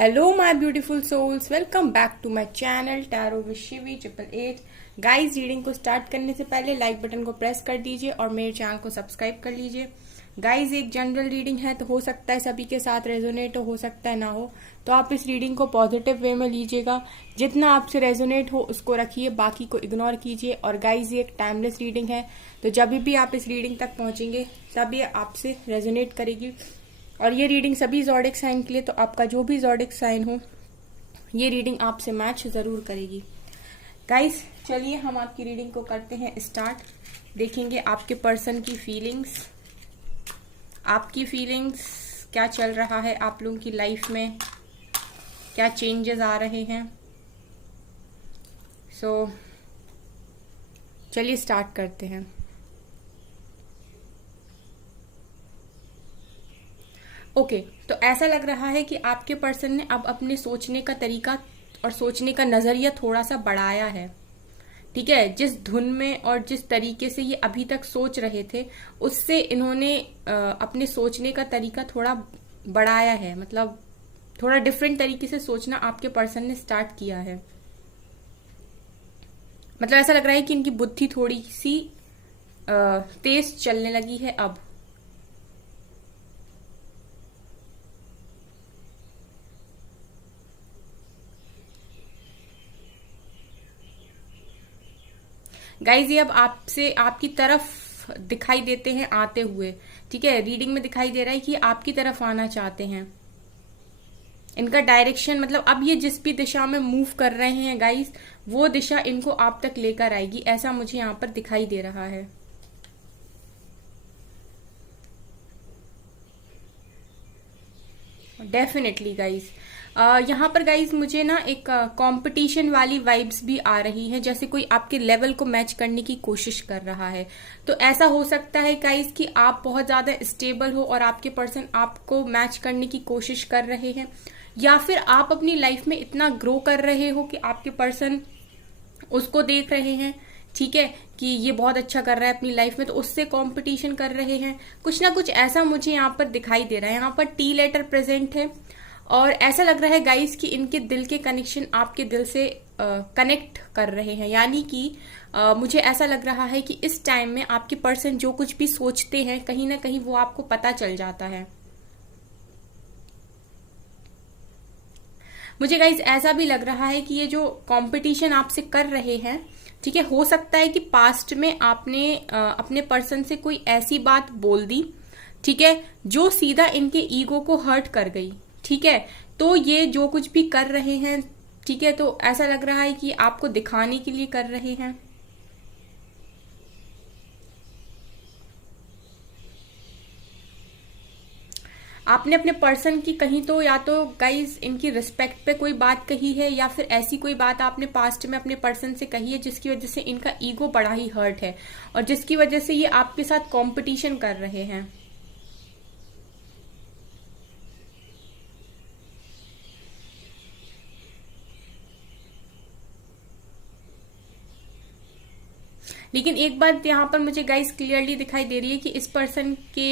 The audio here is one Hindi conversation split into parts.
Hello my beautiful souls, welcome back to my channel tarot with Shivi 888। Guys, reading को स्टार्ट करने से पहले लाइक बटन को प्रेस कर दीजिए और मेरे चैनल को सब्सक्राइब कर लीजिए। गाइस, एक जनरल रीडिंग है तो हो सकता है सभी के साथ रेजोनेट हो सकता है ना हो, तो आप इस रीडिंग को पॉजिटिव वे में लीजिएगा। जितना आपसे रेजोनेट हो उसको रखिए, बाकी को इग्नोर कीजिए। और गाइस, ये एक टाइमलेस रीडिंग है, तो जब भी आप इस रीडिंग तक पहुंचेंगे तब ये आपसे रेजोनेट करेगी। और ये रीडिंग सभी ज़ोडिक साइन के लिए, तो आपका जो भी ज़ोडिक साइन हो ये रीडिंग आपसे मैच जरूर करेगी। गाइस, चलिए हम आपकी रीडिंग को करते हैं स्टार्ट। देखेंगे आपके पर्सन की फीलिंग्स, क्या चल रहा है आप लोगों की लाइफ में, क्या चेंजेस आ रहे हैं। चलिए स्टार्ट करते हैं। ओके, तो ऐसा लग रहा है कि आपके पर्सन ने अब अपने सोचने का तरीका और सोचने का नजरिया थोड़ा सा बढ़ाया है। ठीक है, जिस धुन में और जिस तरीके से ये अभी तक सोच रहे थे उससे इन्होंने अपने सोचने का तरीका थोड़ा बढ़ाया है। मतलब थोड़ा डिफरेंट तरीके से सोचना आपके पर्सन ने स्टार्ट किया है। मतलब ऐसा लग रहा है कि इनकी बुद्धि थोड़ी सी तेज चलने लगी है अब। गाइज, ये अब आपसे आपकी तरफ दिखाई देते हैं आते हुए। ठीक है, रीडिंग में दिखाई दे रहा है कि आपकी तरफ आना चाहते हैं। इनका डायरेक्शन, मतलब अब ये जिस भी दिशा में मूव कर रहे हैं गाइज, वो दिशा इनको आप तक लेकर आएगी, ऐसा मुझे यहाँ पर दिखाई दे रहा है। डेफिनेटली गाइज, यहाँ पर गाइज मुझे ना एक कंपटीशन वाली वाइब्स भी आ रही है, जैसे कोई आपके लेवल को मैच करने की कोशिश कर रहा है। तो ऐसा हो सकता है गाइज कि आप बहुत ज्यादा स्टेबल हो और आपके पर्सन आपको मैच करने की कोशिश कर रहे हैं, या फिर आप अपनी लाइफ में इतना ग्रो कर रहे हो कि आपके पर्सन उसको देख रहे हैं। ठीक है, कि ये बहुत अच्छा कर रहा है अपनी लाइफ में, तो उससे कंपटीशन कर रहे हैं। कुछ ना कुछ ऐसा मुझे यहाँ पर दिखाई दे रहा है। यहाँ पर टी लेटर प्रेजेंट है और ऐसा लग रहा है गाइस कि इनके दिल के कनेक्शन आपके दिल से कनेक्ट कर रहे हैं। यानी कि मुझे ऐसा लग रहा है कि इस टाइम में आपके पर्सन जो कुछ भी सोचते हैं कहीं ना कहीं वो आपको पता चल जाता है। मुझे गाइज ऐसा भी लग रहा है कि ये जो कंपटीशन आपसे कर रहे हैं, ठीक है, हो सकता है कि पास्ट में आपने अपने पर्सन से कोई ऐसी बात बोल दी, ठीक है, जो सीधा इनके ईगो को हर्ट कर गई। ठीक है, तो ये जो कुछ भी कर रहे हैं, ठीक है, तो ऐसा लग रहा है कि आपको दिखाने के लिए कर रहे हैं। आपने अपने पर्सन की कहीं तो, या तो गाइज इनकी रिस्पेक्ट पे कोई बात कही है, या फिर ऐसी कोई बात आपने पास्ट में अपने पर्सन से कही है जिसकी वजह से इनका ईगो बड़ा ही हर्ट है और जिसकी वजह से ये आपके साथ कंपटीशन कर रहे हैं। लेकिन एक बात यहाँ पर मुझे गाइस क्लियरली दिखाई दे रही है कि इस पर्सन के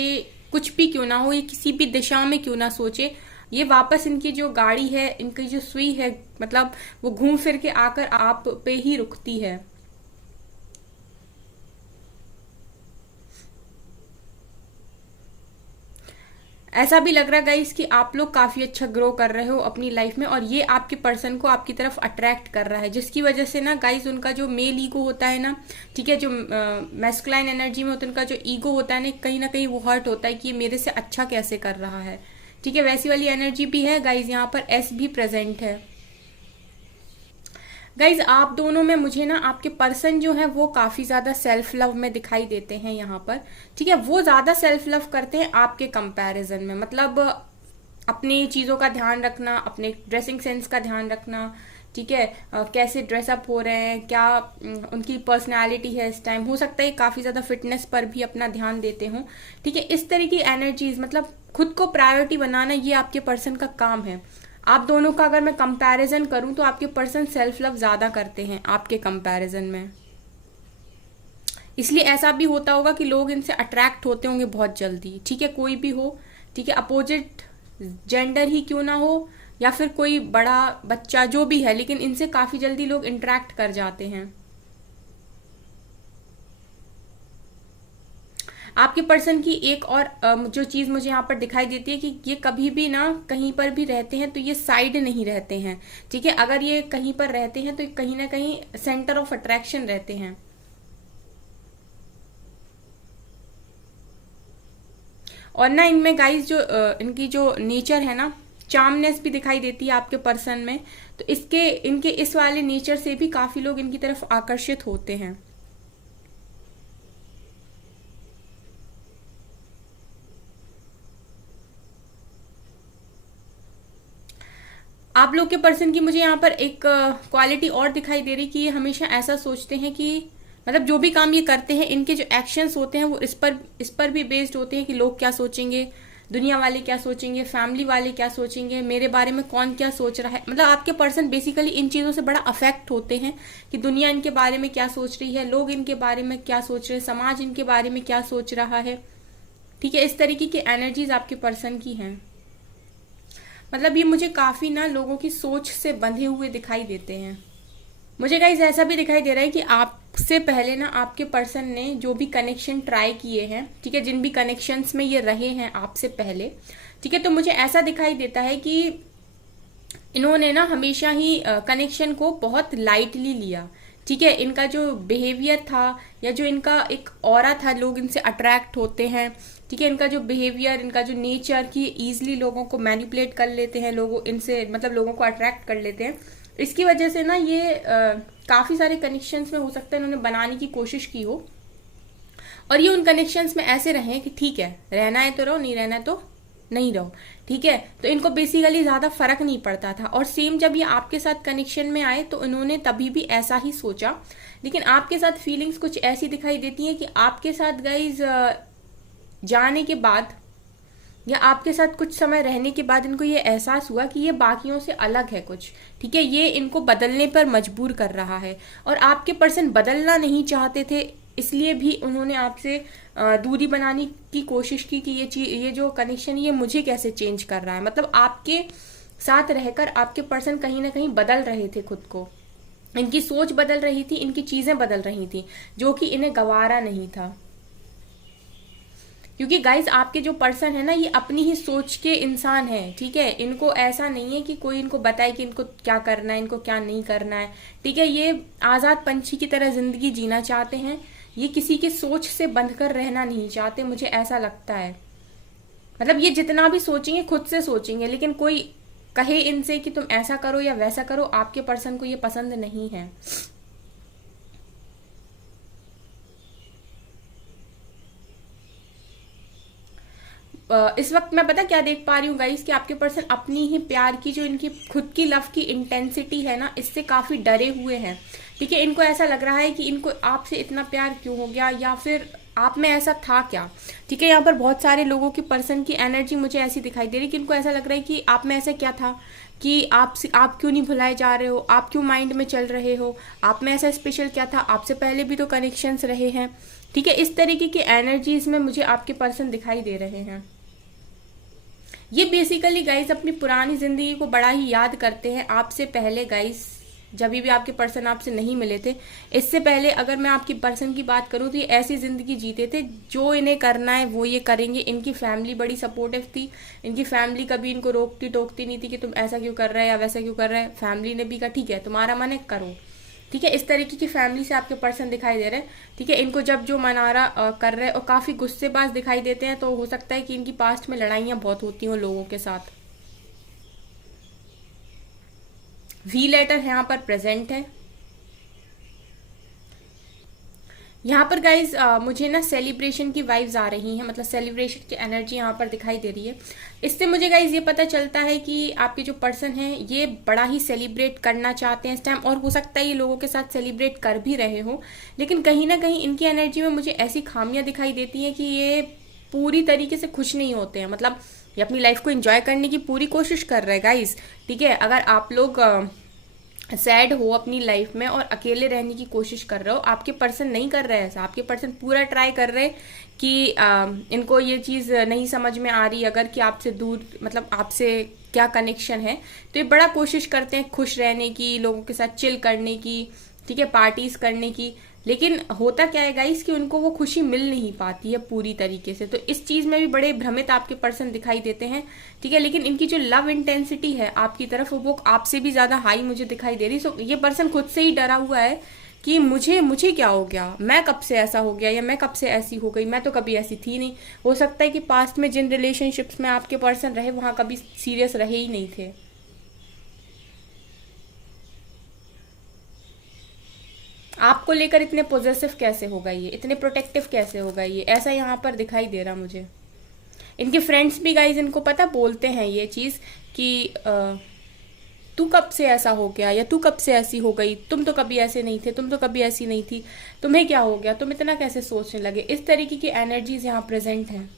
कुछ भी क्यों ना हो, ये किसी भी दिशा में क्यों ना सोचे, ये वापस इनकी जो गाड़ी है, इनकी जो सुई है, मतलब वो घूम फिर के आकर आप पे ही रुकती है। ऐसा भी लग रहा है गाइस कि आप लोग काफी अच्छा ग्रो कर रहे हो अपनी लाइफ में और ये आपके पर्सन को आपकी तरफ अट्रैक्ट कर रहा है, जिसकी वजह से ना गाइस उनका जो मेल ईगो होता है ना, ठीक है, जो मैस्कुलाइन एनर्जी में होता है उनका जो ईगो होता है ना कहीं वो हर्ट होता है कि ये मेरे से अच्छा कैसे कर रहा है। ठीक है, वैसी वाली एनर्जी भी है गाइस। यहाँ पर एस भी प्रेजेंट है। गाइज, आप दोनों में मुझे ना आपके पर्सन जो है वो काफी ज्यादा सेल्फ लव में दिखाई देते हैं यहाँ पर। ठीक है, वो ज्यादा सेल्फ लव करते हैं आपके कंपैरिजन में। मतलब अपनी चीजों का ध्यान रखना, अपने ड्रेसिंग सेंस का ध्यान रखना, ठीक है, कैसे ड्रेसअप हो रहे हैं, क्या उनकी पर्सनैलिटी है इस टाइम, हो सकता है काफी ज्यादा फिटनेस पर भी अपना ध्यान देते हो। ठीक है, इस तरह की एनर्जीज, मतलब खुद को प्रायोरिटी बनाना, ये आपके पर्सन का काम है। आप दोनों का अगर मैं कंपैरिजन करूं तो आपके पर्सन सेल्फ लव ज्यादा करते हैं आपके कंपैरिजन में। इसलिए ऐसा भी होता होगा कि लोग इनसे अट्रैक्ट होते होंगे बहुत जल्दी। ठीक है, कोई भी हो, ठीक है, अपोजिट जेंडर ही क्यों ना हो, या फिर कोई बड़ा बच्चा जो भी है, लेकिन इनसे काफी जल्दी लोग इंटरेक्ट कर जाते हैं। आपके पर्सन की एक और जो चीज मुझे यहाँ पर दिखाई देती है कि ये कभी भी ना कहीं पर भी रहते हैं तो ये साइड नहीं रहते हैं, ठीक है। अगर ये कहीं पर रहते हैं तो कहीं ना कहीं सेंटर ऑफ अट्रैक्शन रहते हैं। और ना इनमें गाइस जो इनकी जो नेचर है ना, चार्मनेस भी दिखाई देती है आपके पर्सन में। तो इसके इनके इस वाले नेचर से भी काफी लोग इनकी तरफ आकर्षित होते हैं। आप लोग के पर्सन की मुझे यहाँ पर एक क्वालिटी और दिखाई दे रही कि ये हमेशा ऐसा सोचते हैं कि मतलब जो भी काम ये करते हैं, इनके जो एक्शंस होते हैं वो इस पर भी बेस्ड होते हैं कि लोग क्या सोचेंगे, दुनिया वाले क्या सोचेंगे, फैमिली वाले क्या सोचेंगे, मेरे बारे में कौन क्या सोच रहा है। मतलब आपके पर्सन बेसिकली इन चीजों से बड़ा अफेक्ट होते हैं कि दुनिया इनके बारे में क्या सोच रही है, लोग इनके बारे में क्या सोच रहे हैं, समाज इनके बारे में क्या सोच रहा है, ठीक है। इस तरीके की एनर्जीज आपके पर्सन की हैं। मतलब ये मुझे काफी ना लोगों की सोच से बंधे हुए दिखाई देते हैं। मुझे गाइस ऐसा भी दिखाई दे रहा है कि आपसे पहले ना आपके पर्सन ने जो भी कनेक्शन ट्राई किए हैं, ठीक है, जिन भी कनेक्शंस में ये रहे हैं आपसे पहले, ठीक है, तो मुझे ऐसा दिखाई देता है कि इन्होंने ना हमेशा ही कनेक्शन को बहुत लाइटली लिया, ठीक है। इनका जो बिहेवियर था या जो इनका एक ऑरा था, लोग इनसे अट्रैक्ट होते हैं, ठीक है। इनका जो बिहेवियर, इनका जो नेचर की इजीली लोगों को मैनिपुलेट कर लेते हैं, लोगों इनसे मतलब लोगों को अट्रैक्ट कर लेते हैं। इसकी वजह से ना ये काफी सारे कनेक्शंस में हो सकता है इन्होंने बनाने की कोशिश की हो, और ये उन कनेक्शंस में ऐसे रहे कि ठीक है, रहना है तो रहो, नहीं रहना है तो नहीं रहो, ठीक है। तो इनको बेसिकली ज्यादा फर्क नहीं पड़ता था। और सेम जब ये आपके साथ कनेक्शन में आए तो इन्होंने तभी भी ऐसा ही सोचा। लेकिन आपके साथ फीलिंग्स कुछ ऐसी दिखाई देती हैं कि आपके साथ गाइज जाने के बाद या आपके साथ कुछ समय रहने के बाद इनको ये एहसास हुआ कि ये बाकियों से अलग है कुछ, ठीक है। ये इनको बदलने पर मजबूर कर रहा है, और आपके पर्सन बदलना नहीं चाहते थे, इसलिए भी उन्होंने आपसे दूरी बनाने की कोशिश की कि ये जो कनेक्शन ये मुझे कैसे चेंज कर रहा है। मतलब आपके साथ रहकर आपके पर्सन कहीं ना कहीं बदल रहे थे खुद को, इनकी सोच बदल रही थी, इनकी चीजें बदल रही थी, जो कि इन्हें गवारा नहीं था। क्योंकि गाइज आपके जो पर्सन है ना, ये अपनी ही सोच के इंसान है, ठीक है। इनको ऐसा नहीं है कि कोई इनको बताए कि इनको क्या करना है, इनको क्या नहीं करना है, ठीक है। ये आजाद पंछी की तरह जिंदगी जीना चाहते हैं, ये किसी की सोच से बंधकर रहना नहीं चाहते, मुझे ऐसा लगता है। मतलब ये जितना भी सोचेंगे खुद से सोचेंगे, लेकिन कोई कहे इनसे कि तुम ऐसा करो या वैसा करो, आपके पर्सन को ये पसंद नहीं है। इस वक्त मैं पता क्या देख पा रही हूँ गाइस कि आपके पर्सन अपनी ही प्यार की जो इनकी खुद की लव की इंटेंसिटी है ना, इससे काफी डरे हुए हैं, ठीक है। इनको ऐसा लग रहा है कि इनको आपसे इतना प्यार क्यों हो गया, या फिर आप में ऐसा था क्या, ठीक है। यहाँ पर बहुत सारे लोगों की पर्सन की एनर्जी मुझे ऐसी दिखाई दे रही है कि इनको ऐसा लग रहा है कि आप में ऐसा क्या था कि आप क्यों नहीं भुलाए जा रहे हो, आप क्यों माइंड में चल रहे हो, आप में ऐसा स्पेशल क्या था, आपसे पहले भी तो कनेक्शंस रहे हैं, ठीक है। इस तरीके की एनर्जीज में मुझे आपके पर्सन दिखाई दे रहे हैं। ये बेसिकली गाइस अपनी पुरानी जिंदगी को बड़ा ही याद करते हैं आपसे पहले गाइस, जब भी आपके पर्सन आपसे नहीं मिले थे। इससे पहले अगर मैं आपकी पर्सन की बात करूं तो ये ऐसी जिंदगी जीते थे, जो इन्हें करना है वो ये करेंगे। इनकी फैमिली बड़ी सपोर्टिव थी, इनकी फैमिली कभी इनको रोकती टोकती नहीं थी कि तुम ऐसा क्यों कर रहे हैं या वैसा क्यों कर रहे हैं। फैमिली ने भी कहा ठीक है, तुम्हारा मन है करो, ठीक है। इस तरीके की फैमिली से आपके पर्सन दिखाई दे रहे हैं, ठीक है। इनको जब जो मनारा कर रहे हैं और काफी गुस्सेबाज दिखाई देते हैं, तो हो सकता है कि इनकी पास्ट में लड़ाइयां बहुत होती हो लोगों के साथ। वी लेटर यहाँ पर प्रेजेंट है। यहाँ पर गाइज मुझे ना सेलिब्रेशन की वाइब्स आ रही हैं, मतलब सेलिब्रेशन की एनर्जी यहाँ पर दिखाई दे रही है। इससे मुझे गाइज ये पता चलता है कि आपके जो पर्सन हैं ये बड़ा ही सेलिब्रेट करना चाहते हैं इस टाइम, और हो सकता है ये लोगों के साथ सेलिब्रेट कर भी रहे हो, लेकिन कहीं ना कहीं इनकी एनर्जी में मुझे ऐसी खामियां दिखाई देती हैं कि ये पूरी तरीके से खुश नहीं होते हैं। मतलब ये अपनी लाइफ को एंजॉय करने की पूरी कोशिश कर रहे हैं गाइज, ठीक है। अगर आप लोग सैड हो अपनी लाइफ में और अकेले रहने की कोशिश कर रहे हो, आपके पर्सन नहीं कर रहे हैं ऐसा, आपके पर्सन पूरा ट्राई कर रहे हैं कि इनको ये चीज़ नहीं समझ में आ रही अगर कि आपसे दूर, मतलब आपसे क्या कनेक्शन है, तो ये बड़ा कोशिश करते हैं खुश रहने की, लोगों के साथ चिल करने की, ठीक है, पार्टीज करने की। लेकिन होता क्या है गाइस कि उनको वो खुशी मिल नहीं पाती है पूरी तरीके से, तो इस चीज में भी बड़े भ्रमित आपके पर्सन दिखाई देते हैं, ठीक है। लेकिन इनकी जो लव इंटेंसिटी है आपकी तरफ वो आपसे भी ज्यादा हाई मुझे दिखाई दे रही। सो ये पर्सन खुद से ही डरा हुआ है कि मुझे मुझे क्या हो गया, मैं कब से ऐसा हो गया, या मैं कब से ऐसी हो गई, मैं तो कभी ऐसी थी नहीं। हो सकता है कि पास्ट में जिन रिलेशनशिप्स में आपके पर्सन रहे वहां कभी सीरियस रहे ही नहीं थे। आपको लेकर इतने पोजेसिव कैसे होगा ये, इतने प्रोटेक्टिव कैसे होगा ये, ऐसा यहाँ पर दिखाई दे रहा मुझे। इनके फ्रेंड्स भी गाइज इनको पता बोलते हैं ये चीज कि तू कब से ऐसा हो गया, या तू कब से ऐसी हो गई, तुम तो कभी ऐसे नहीं थे, तुम तो कभी ऐसी नहीं थी, तुम्हें क्या हो गया, तुम इतना कैसे सोचने लगे। इस तरीके की एनर्जीज यहाँ प्रेजेंट हैं।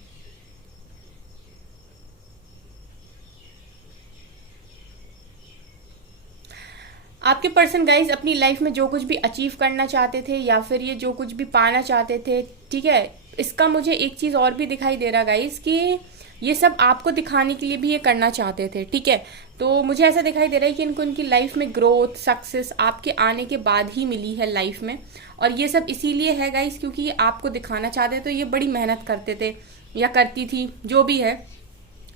आपके पर्सन गाइज अपनी लाइफ में जो कुछ भी अचीव करना चाहते थे या फिर ये जो कुछ भी पाना चाहते थे, ठीक है, इसका मुझे एक चीज और भी दिखाई दे रहा गाइज कि ये सब आपको दिखाने के लिए भी ये करना चाहते थे, ठीक है। तो मुझे ऐसा दिखाई दे रहा है कि इनको इनकी लाइफ में ग्रोथ सक्सेस आपके आने के बाद ही मिली है लाइफ में, और ये सब इसीलिए है गाइज क्योंकि ये आपको दिखाना चाहते थे, तो ये बड़ी मेहनत करते थे या करती थी जो भी है,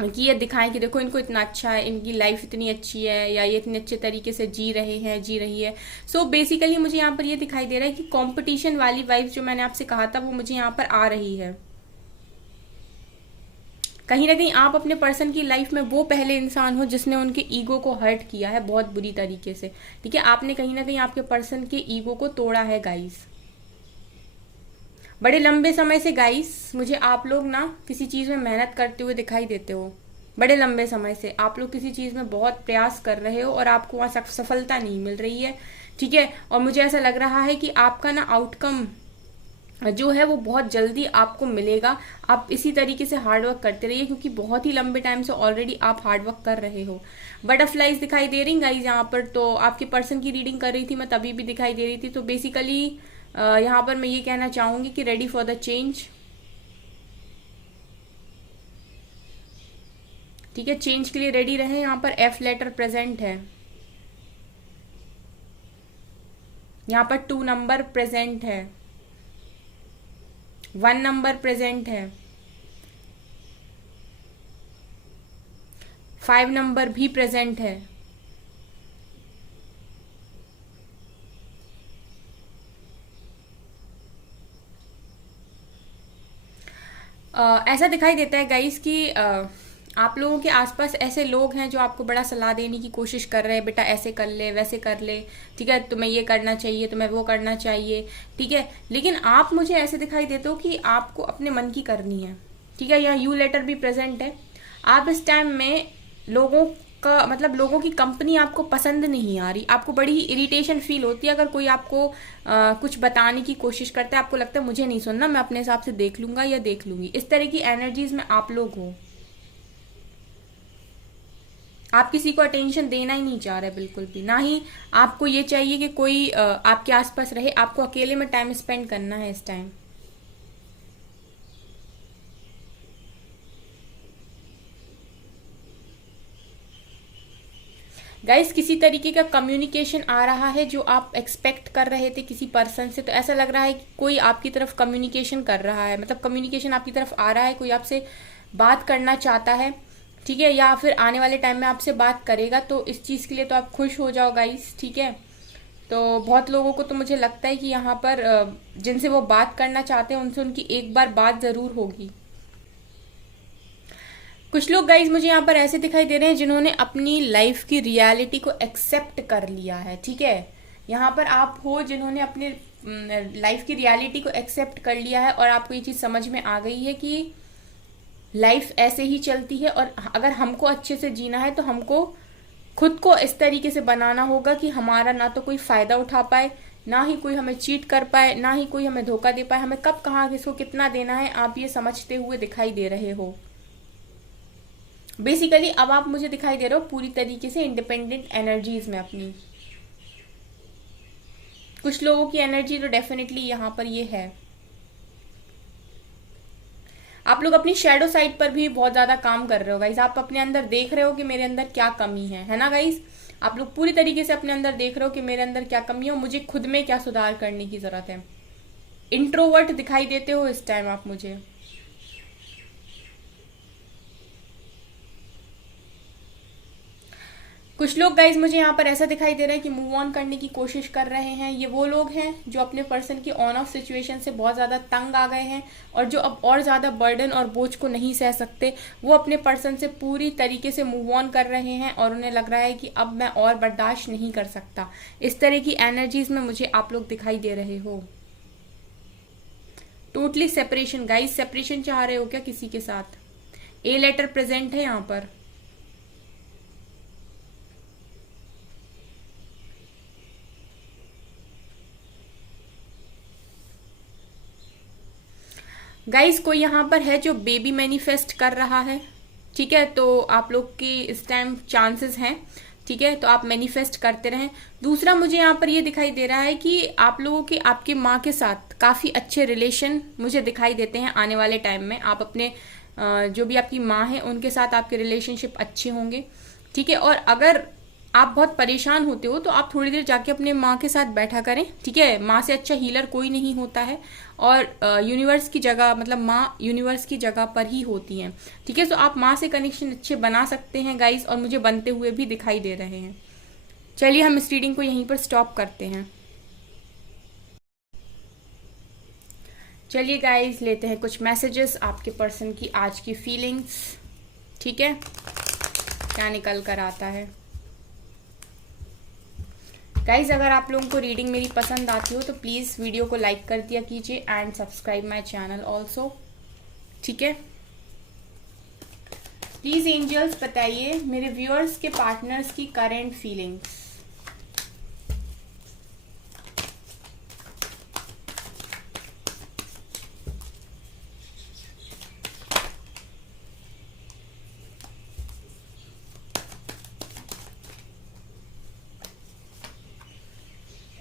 कि ये दिखाएं कि देखो इनको इतना अच्छा है, इनकी लाइफ इतनी अच्छी है, या ये इतने अच्छे तरीके से जी रहे हैं, जी रही है। सो बेसिकली मुझे यहाँ पर ये दिखाई दे रहा है कि कंपटीशन वाली वाइफ जो मैंने आपसे कहा था वो मुझे यहाँ पर आ रही है। कहीं ना कहीं आप अपने पर्सन की लाइफ में वो पहले इंसान हो जिसने उनके ईगो को हर्ट किया है बहुत बुरी तरीके से, ठीक है। आपने कहीं ना कहीं आपके पर्सन के ईगो को तोड़ा है गाइस। बड़े लंबे समय से गाइस मुझे आप लोग ना किसी चीज में मेहनत करते हुए दिखाई देते हो। बड़े लंबे समय से आप लोग किसी चीज में बहुत प्रयास कर रहे हो और आपको वहां सफलता नहीं मिल रही है, ठीक है। और मुझे ऐसा लग रहा है कि आपका ना आउटकम जो है वो बहुत जल्दी आपको मिलेगा। आप इसी तरीके से हार्ड वर्क करते रहिए क्योंकि बहुत ही लंबे टाइम से ऑलरेडी आप हार्ड वर्क कर रहे हो। बटरफ्लाइज दिखाई दे रही गाइज यहाँ पर, तो आपके पर्सन की रीडिंग कर रही थी मैं तभी भी दिखाई दे रही थी। तो बेसिकली यहाँ पर मैं ये कहना चाहूंगी कि रेडी फॉर द चेंज, ठीक है, चेंज के लिए रेडी रहे। यहाँ पर एफ लेटर प्रेजेंट है, यहाँ पर 2 नंबर प्रेजेंट है, 1 नंबर प्रेजेंट है, 5 नंबर भी प्रेजेंट है। ऐसा दिखाई देता है गाइस कि आप लोगों के आसपास ऐसे लोग हैं जो आपको बड़ा सलाह देने की कोशिश कर रहे हैं, बेटा ऐसे कर ले वैसे कर ले, ठीक है, तुम्हें ये करना चाहिए, तुम्हें वो करना चाहिए, ठीक है। लेकिन आप मुझे ऐसे दिखाई देते हो कि आपको अपने मन की करनी है, ठीक है। यहाँ यू लेटर भी प्रेजेंट है। आप इस टाइम में लोगों का मतलब लोगों की कंपनी आपको पसंद नहीं आ रही, आपको बड़ी ही इरिटेशन फील होती है अगर कोई आपको कुछ बताने की कोशिश करता है, आपको लगता है मुझे नहीं सुनना, मैं अपने हिसाब से देख लूंगा या देख लूंगी। इस तरह की एनर्जीज में आप लोग हो। आप किसी को अटेंशन देना ही नहीं चाह रहे बिल्कुल भी, ना ही आपको ये चाहिए कि कोई आपके आसपास रहे, आपको अकेले में टाइम स्पेंड करना है इस टाइम। गाइस किसी तरीके का कम्युनिकेशन आ रहा है जो आप एक्सपेक्ट कर रहे थे किसी पर्सन से, तो ऐसा लग रहा है कि कोई आपकी तरफ कम्युनिकेशन कर रहा है, मतलब कम्युनिकेशन आपकी तरफ आ रहा है, कोई आपसे बात करना चाहता है, ठीक है, या फिर आने वाले टाइम में आपसे बात करेगा। तो इस चीज के लिए तो आप खुश हो जाओ गाइस, ठीक है। तो बहुत लोगों को तो मुझे लगता है कि यहाँ पर जिनसे वो बात करना चाहते हैं उनसे उनकी एक बार बात जरूर होगी। कुछ लोग गाइज मुझे यहाँ पर ऐसे दिखाई दे रहे हैं जिन्होंने अपनी लाइफ की रियलिटी को एक्सेप्ट कर लिया है, ठीक है। यहाँ पर आप हो जिन्होंने अपने लाइफ की रियलिटी को एक्सेप्ट कर लिया है और आपको ये चीज समझ में आ गई है कि लाइफ ऐसे ही चलती है, और अगर हमको अच्छे से जीना है तो हमको खुद को इस तरीके से बनाना होगा कि हमारा ना तो कोई फायदा उठा पाए, ना ही कोई हमें चीट कर पाए, ना ही कोई हमें धोखा दे पाए। हमें कब कहाँ किसको कितना देना है आप ये समझते हुए दिखाई दे रहे हो। बेसिकली अब आप मुझे दिखाई दे रहे हो पूरी तरीके से इंडिपेंडेंट एनर्जीज में अपनी। कुछ लोगों की एनर्जी तो डेफिनेटली यहाँ पर ये है। आप लोग अपनी शेडो साइड पर भी बहुत ज्यादा काम कर रहे हो गाइज। आप अपने अंदर देख रहे हो कि मेरे अंदर क्या कमी है ना गाइज। आप लोग पूरी तरीके से अपने अंदर देख रहे हो कि मेरे अंदर क्या कमी है और मुझे खुद में क्या सुधार करने की जरूरत है। इंट्रोवर्ट दिखाई देते हो इस टाइम आप मुझे। कुछ लोग गाइज मुझे यहाँ पर ऐसा दिखाई दे रहा है कि मूव ऑन करने की कोशिश कर रहे हैं। ये वो लोग हैं जो अपने पर्सन की ऑन ऑफ सिचुएशन से बहुत ज़्यादा तंग आ गए हैं और जो अब और ज़्यादा बर्डन और बोझ को नहीं सह सकते, वो अपने पर्सन से पूरी तरीके से मूव ऑन कर रहे हैं और उन्हें लग रहा है कि अब मैं और बर्दाश्त नहीं कर सकता। इस तरह की एनर्जीज में मुझे आप लोग दिखाई दे रहे हो। टोटली सेपरेशन गाइज, सेपरेशन चाह रहे हो क्या किसी के साथ? ए लेटर प्रेजेंट है यहाँ पर। गाइस कोई यहाँ पर है जो बेबी मैनिफेस्ट कर रहा है, ठीक है, तो आप लोग की इस टाइम चांसेस हैं, ठीक है, तो आप मैनिफेस्ट करते रहें। दूसरा मुझे यहाँ पर ये दिखाई दे रहा है कि आप लोगों के आपकी माँ के साथ काफ़ी अच्छे रिलेशन मुझे दिखाई देते हैं आने वाले टाइम में। आप अपने जो भी आपकी माँ है उनके साथ आपके रिलेशनशिप अच्छे होंगे, ठीक है। और अगर आप बहुत परेशान होते हो तो आप थोड़ी देर जाके अपने माँ के साथ बैठा करें, ठीक है। माँ से अच्छा हीलर कोई नहीं होता है और यूनिवर्स की जगह, मतलब माँ यूनिवर्स की जगह पर ही होती हैं, ठीक है। तो आप माँ से कनेक्शन अच्छे बना सकते हैं गाइस, और मुझे बनते हुए भी दिखाई दे रहे हैं। चलिए हम इस रीडिंग को यहीं पर स्टॉप करते हैं। चलिए गाइस लेते हैं कुछ मैसेजेस आपके पर्सन की आज की फीलिंग्स, ठीक है, क्या निकल कर आता है। गाइज अगर आप लोगों को रीडिंग मेरी पसंद आती हो तो प्लीज़ वीडियो को लाइक कर दिया कीजिए and subscribe my channel also, ठीक है। प्लीज़ एंजल्स बताइए मेरे व्यूअर्स के पार्टनर्स की करेंट फीलिंग्स।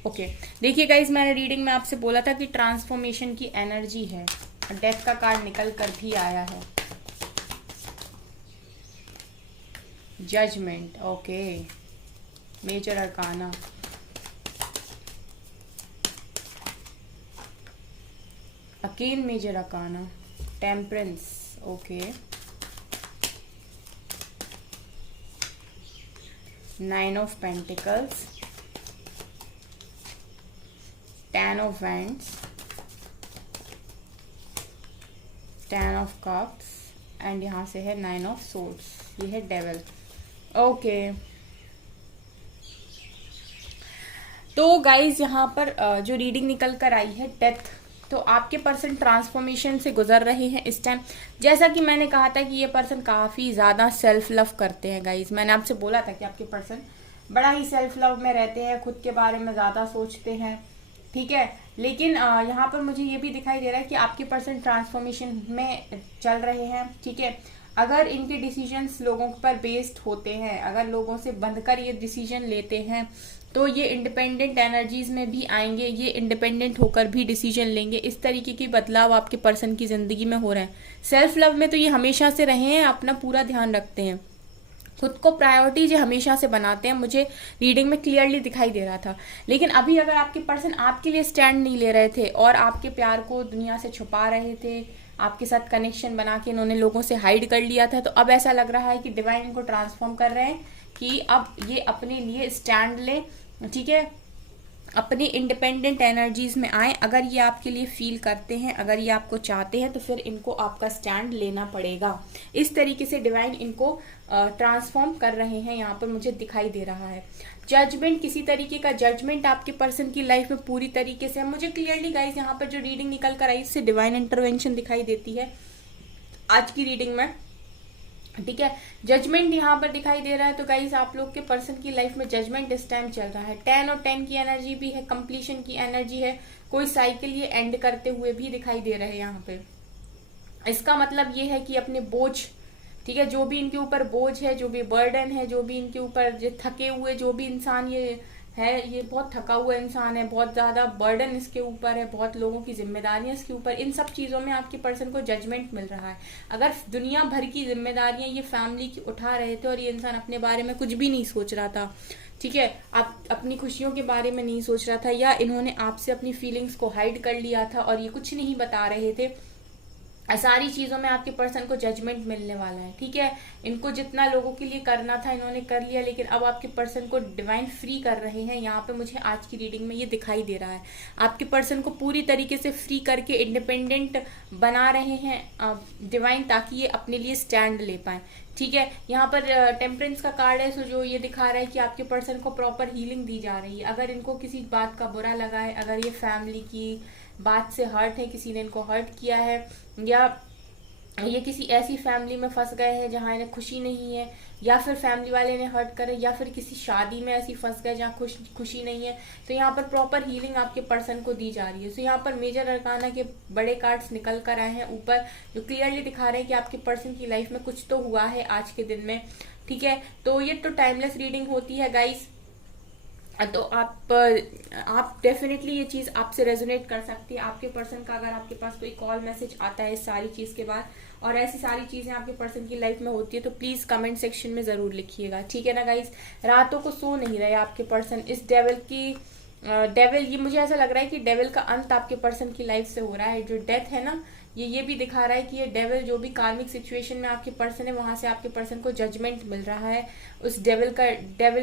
ओके देखिए गाइज, मैंने रीडिंग में आपसे बोला था कि ट्रांसफॉर्मेशन की एनर्जी है। डेथ का कार्ड निकल कर भी आया है। Judgement, okay, major arcana, again major arcana, temperance, okay, nine of pentacles, ten of wands, ten of cups and यहाँ से है नाइन ऑफ सोर्ड्स, ये है डेविल, ओके। तो गाइज यहाँ पर जो रीडिंग निकल कर आई है डेथ, तो आपके पर्सन ट्रांसफॉर्मेशन से गुजर रहे हैं इस टाइम। जैसा कि मैंने कहा था कि ये पर्सन काफ़ी ज़्यादा सेल्फ लव करते हैं गाइज। मैंने आपसे बोला था कि आपके पर्सन बड़ा ही सेल्फ लव में रहते हैं, खुद के बारे में ज़्यादा सोचते हैं, ठीक है। लेकिन यहाँ पर मुझे ये भी दिखाई दे रहा है कि आपके पर्सन ट्रांसफॉर्मेशन में चल रहे हैं, ठीक है। अगर इनके डिसीजंस लोगों पर बेस्ड होते हैं, अगर लोगों से बंधकर ये डिसीजन लेते हैं तो ये इंडिपेंडेंट एनर्जीज में भी आएंगे, ये इंडिपेंडेंट होकर भी डिसीजन लेंगे। इस तरीके की बदलाव आपके पर्सन की जिंदगी में हो रहे हैं। सेल्फ लव में तो ये हमेशा से रहे हैं, अपना पूरा ध्यान रखते हैं, खुद को प्रायोरिटी जो हमेशा से बनाते हैं, मुझे रीडिंग में क्लियरली दिखाई दे रहा था। लेकिन अभी अगर आपके पर्सन आपके लिए स्टैंड नहीं ले रहे थे और आपके प्यार को दुनिया से छुपा रहे थे, आपके साथ कनेक्शन बना के इन्होंने लोगों से हाइड कर लिया था, तो अब ऐसा लग रहा है कि डिवाइन इनको ट्रांसफॉर्म कर रहे हैं कि अब ये अपने लिए स्टैंड ले, ठीक है, अपनी इंडिपेंडेंट एनर्जीज में आए। अगर ये आपके लिए फील करते हैं, अगर ये आपको चाहते हैं, तो फिर इनको आपका स्टैंड लेना पड़ेगा। इस तरीके से डिवाइन इनको ट्रांसफॉर्म कर रहे हैं, यहाँ पर मुझे दिखाई दे रहा है। जजमेंट, किसी तरीके का जजमेंट आपके पर्सन की लाइफ में पूरी तरीके से, मुझे क्लियरली गाइस यहाँ पर जो रीडिंग निकल कर आई इससे डिवाइन इंटरवेंशन दिखाई देती है आज की रीडिंग में, ठीक है। जजमेंट यहाँ पर दिखाई दे रहा है। तो गाइस आप लोग के पर्सन की लाइफ में जजमेंट इस टाइम चल रहा है। 10 और 10 की एनर्जी भी है, कंप्लीशन की एनर्जी है, कोई साइकिल ये एंड करते हुए भी दिखाई दे रहे हैं यहाँ पे। इसका मतलब ये है कि अपने बोझ, ठीक है, जो भी इनके ऊपर बोझ है, जो भी बर्डन है, जो भी इनके ऊपर थके हुए जो भी इंसान ये है, ये बहुत थका हुआ इंसान है, बहुत ज्यादा बर्डन इसके ऊपर है, बहुत लोगों की जिम्मेदारियां इसके ऊपर, इन सब चीजों में आपके पर्सन को जजमेंट मिल रहा है। अगर दुनिया भर की जिम्मेदारियां ये फैमिली की उठा रहे थे और ये इंसान अपने बारे में कुछ भी नहीं सोच रहा था, ठीक है, आप अपनी खुशियों के बारे में नहीं सोच रहा था, या इन्होंने आपसे अपनी फीलिंग्स को हाइड कर लिया था और ये कुछ नहीं बता रहे थे, सारी चीजों में आपके पर्सन को जजमेंट मिलने वाला है। ठीक है, इनको जितना लोगों के लिए करना था इन्होंने कर लिया, लेकिन अब आपके पर्सन को डिवाइन फ्री कर रहे हैं। यहाँ पे मुझे आज की रीडिंग में ये दिखाई दे रहा है, आपके पर्सन को पूरी तरीके से फ्री करके इंडिपेंडेंट बना रहे हैं डिवाइन, ताकि ये अपने लिए स्टैंड ले पाए। ठीक है, यहाँ पर टेम्परेंस का कार्ड है, सो जो ये दिखा रहा है कि आपके पर्सन को प्रॉपर हीलिंग दी जा रही है। अगर इनको किसी बात का बुरा लगा है, अगर ये फैमिली की बात से हर्ट है, किसी ने इनको हर्ट किया है, या ये किसी ऐसी फैमिली में फंस गए हैं जहां इन्हें खुशी नहीं है, या फिर फैमिली वाले ने हर्ट करे, या फिर किसी शादी में ऐसी फंस गए जहाँ खुशी नहीं है, तो यहाँ पर प्रॉपर हीलिंग आपके पर्सन को दी जा रही है। तो यहाँ पर मेजर अरकाना के बड़े कार्ड्स निकल कर आए हैं ऊपर, जो क्लियरली दिखा रहे हैं कि आपके पर्सन की लाइफ में कुछ तो हुआ है आज के दिन में। ठीक है, तो ये तो टाइमलेस रीडिंग होती है गाइस, तो आप डेफिनेटली ये चीज आपसे रेजोनेट कर सकती है। आपके पर्सन का अगर आपके पास कोई कॉल मैसेज आता है इस सारी चीज के बाद, और ऐसी सारी चीजें आपके पर्सन की लाइफ में होती है, तो प्लीज कमेंट सेक्शन में जरूर लिखिएगा। ठीक है ना गाइस, रातों को सो नहीं रहे आपके पर्सन, इस डेविल ये मुझे ऐसा लग रहा है कि डेविल का अंत आपके पर्सन की लाइफ से हो रहा है। जो डेथ है ना, ये भी दिखा रहा है कि ये डेविल जो भी कार्मिक सिचुएशन में आपके पर्सन है, वहां से आपके पर्सन को जजमेंट मिल रहा है, उस डेविल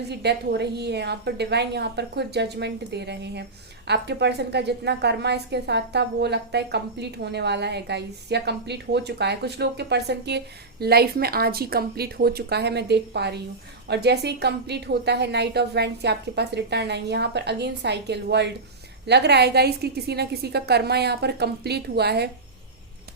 की डेथ हो रही है। यहाँ पर डिवाइन यहाँ पर खुद जजमेंट दे रहे हैं। आपके पर्सन का जितना कर्मा इसके साथ था वो लगता है कंप्लीट होने वाला है गाइस, या कंप्लीट हो चुका है। कुछ लोग के पर्सन की लाइफ में आज ही कंप्लीट हो चुका है, मैं देख पा रही हूँ। और जैसे ही कंप्लीट होता है, नाइट ऑफ वेंट्स आपके पास रिटर्न आएंगे। यहाँ पर अगेन साइकिल वर्ल्ड लग रहा है गाइस कि किसी ना किसी का कर्मा यहाँ पर कंप्लीट हुआ है।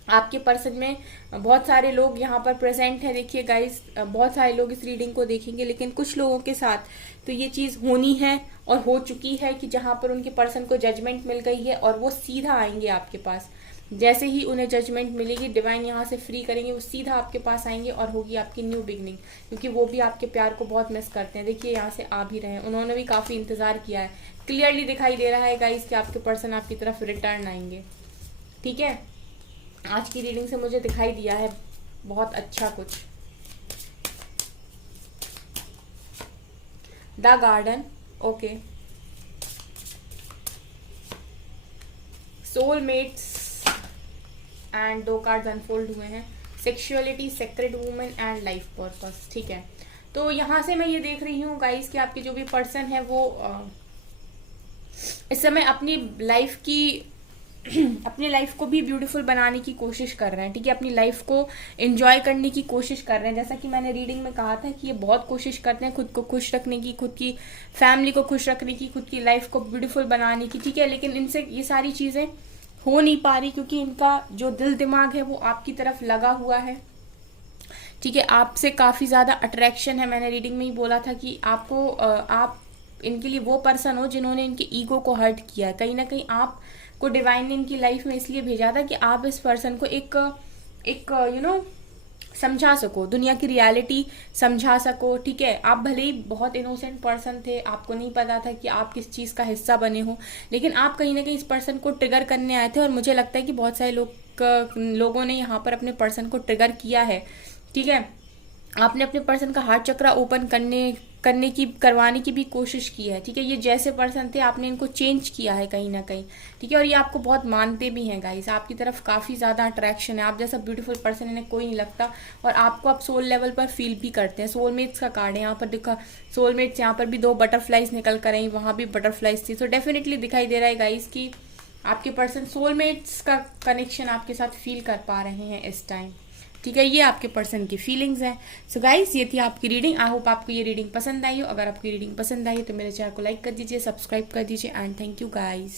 आपके पर्सन में बहुत सारे लोग यहाँ पर प्रेजेंट है। देखिए गाइस, बहुत सारे लोग इस रीडिंग को देखेंगे, लेकिन कुछ लोगों के साथ तो ये चीज होनी है और हो चुकी है कि जहां पर उनके पर्सन को जजमेंट मिल गई है और वो सीधा आएंगे आपके पास। जैसे ही उन्हें जजमेंट मिलेगी, डिवाइन यहाँ से फ्री करेंगे, वो सीधा आपके पास आएंगे और होगी आपकी न्यू बिगनिंग, क्योंकि वो भी आपके प्यार को बहुत मिस करते हैं। देखिए यहाँ से आ भी रहे हैं, उन्होंने भी काफी इंतजार किया है। क्लियरली दिखाई दे रहा है गाइस कि आपके पर्सन आपकी तरफ रिटर्न आएंगे। ठीक है, आज की रीडिंग से मुझे दिखाई दिया है बहुत अच्छा कुछ। The garden, okay, soulmates and 2 cards unfold हुए हैं, sexuality, secret women and life purpose. ठीक है, तो यहां से मैं ये देख रही हूँ गाइस कि आपके जो भी पर्सन है वो इस समय अपनी लाइफ को भी ब्यूटीफुल बनाने की कोशिश कर रहे हैं। ठीक है, अपनी लाइफ को एंजॉय करने की कोशिश कर रहे हैं। जैसा कि मैंने रीडिंग में कहा था कि ये बहुत कोशिश करते हैं खुद को खुश रखने की, खुद की फैमिली को खुश रखने की, खुद की लाइफ को ब्यूटीफुल बनाने की। ठीक है, लेकिन इनसे ये सारी चीजें हो नहीं पा रही, क्योंकि इनका जो दिल दिमाग है वो आपकी तरफ लगा हुआ है। ठीक है, आपसे काफी ज्यादा अट्रैक्शन है। मैंने रीडिंग में ही बोला था कि आप इनके लिए वो पर्सन हो जिन्होंने इनके ईगो को हर्ट किया है। कहीं ना कहीं आपको डिवाइन ने इनकी लाइफ में इसलिए भेजा था कि आप इस पर्सन को एक समझा सको, दुनिया की रियलिटी समझा सको। ठीक है, आप भले ही बहुत इनोसेंट पर्सन थे, आपको नहीं पता था कि आप किस चीज का हिस्सा बने हो, लेकिन आप कहीं ना कहीं इस पर्सन को ट्रिगर करने आए थे। और मुझे लगता है कि बहुत सारे लोगों ने यहाँ पर अपने पर्सन को ट्रिगर किया है। ठीक है, आपने अपने पर्सन का हार्ट चक्रा ओपन करवाने की भी कोशिश की है। ठीक है, ये जैसे पर्सन थे आपने इनको चेंज किया है कहीं ना कहीं। ठीक है, और ये आपको बहुत मानते भी हैं गाइस, आपकी तरफ काफी ज्यादा अट्रैक्शन है। आप जैसा ब्यूटीफुल पर्सन इन्हें कोई नहीं लगता, और आपको आप सोल लेवल पर फील भी करते हैं। सोलमेट्स का कार्ड है यहाँ पर दिखा, सोलमेट्स यहाँ पर भी 2 बटरफ्लाइज निकल कर आई, वहां भी बटरफ्लाइज थी। तो डेफिनेटली दिखाई दे रहा है गाइस कि आपके पर्सन सोलमेट्स का कनेक्शन आपके साथ फील कर पा रहे हैं इस टाइम। ठीक है, ये आपके पर्सन की फीलिंग्स हैं। सो गाइस, ये थी आपकी रीडिंग। आई होप आपको ये रीडिंग पसंद आई हो। अगर आपकी रीडिंग पसंद आई है तो मेरे चैनल को लाइक कर दीजिए, सब्सक्राइब कर दीजिए, एंड थैंक यू गाइस।